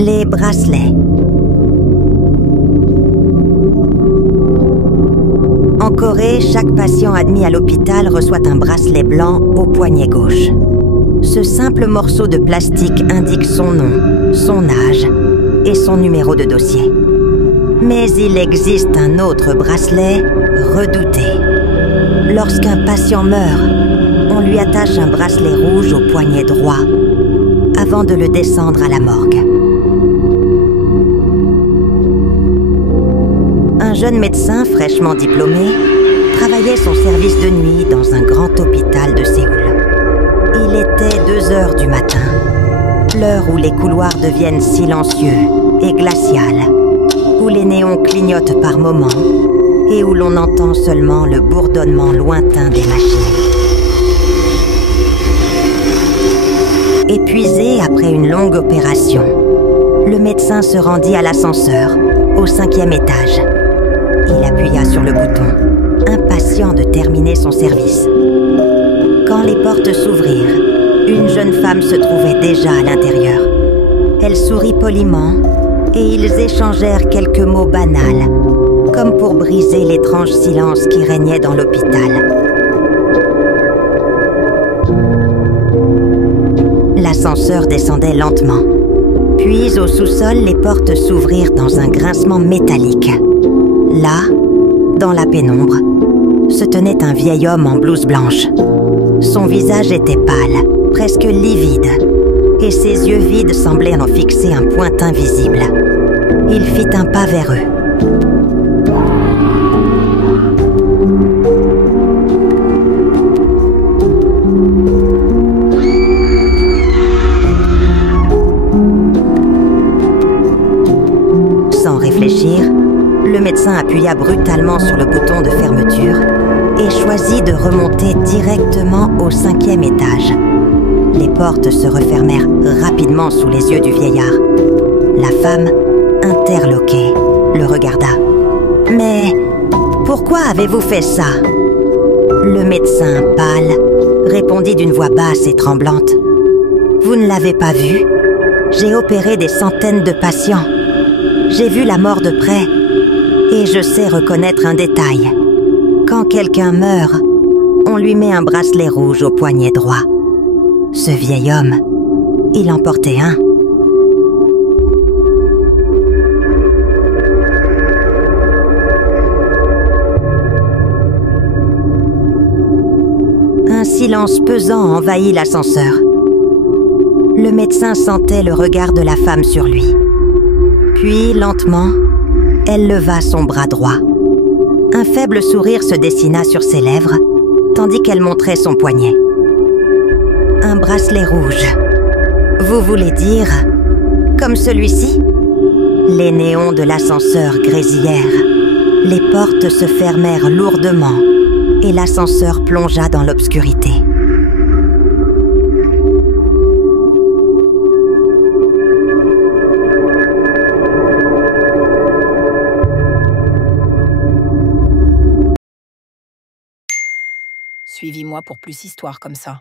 Les bracelets. En Corée, chaque patient admis à l'hôpital reçoit un bracelet blanc au poignet gauche. Ce simple morceau de plastique indique son nom, son âge et son numéro de dossier. Mais il existe un autre bracelet redouté. Lorsqu'un patient meurt, on lui attache un bracelet rouge au poignet droit avant de le descendre à la morgue. Un jeune médecin fraîchement diplômé travaillait son service de nuit dans un grand hôpital de Séoul. Il était 2 heures du matin, l'heure où les couloirs deviennent silencieux et glaciales, où les néons clignotent par moments et où l'on entend seulement le bourdonnement lointain des machines. Épuisé après une longue opération, le médecin se rendit à l'ascenseur, au 5e étage. Il appuya sur le bouton, impatient de terminer son service. Quand les portes s'ouvrirent, une jeune femme se trouvait déjà à l'intérieur. Elle sourit poliment et ils échangèrent quelques mots banals, comme pour briser l'étrange silence qui régnait dans l'hôpital. L'ascenseur descendait lentement. Puis, au sous-sol, les portes s'ouvrirent dans un grincement métallique. Là, dans la pénombre, se tenait un vieil homme en blouse blanche. Son visage était pâle, presque livide, et ses yeux vides semblaient en fixer un point invisible. Il fit un pas vers eux. Sans réfléchir, le médecin appuya brutalement sur le bouton de fermeture et choisit de remonter directement au 5e étage. Les portes se refermèrent rapidement sous les yeux du vieillard. La femme, interloquée, le regarda. « Mais pourquoi avez-vous fait ça ?» Le médecin, pâle, répondit d'une voix basse et tremblante. « Vous ne l'avez pas vu? J'ai opéré des centaines de patients. J'ai vu la mort de près et je sais reconnaître un détail. Quand quelqu'un meurt, on lui met un bracelet rouge au poignet droit. Ce vieil homme, il en portait un. » Un silence pesant envahit l'ascenseur. Le médecin sentait le regard de la femme sur lui. Puis, lentement, elle leva son bras droit. Un faible sourire se dessina sur ses lèvres, tandis qu'elle montrait son poignet. Un bracelet rouge. Vous voulez dire comme celui-ci? Les néons de l'ascenseur grésillèrent. Les portes se fermèrent lourdement et l'ascenseur plongea dans l'obscurité. Suivez-moi pour plus d'histoires comme ça.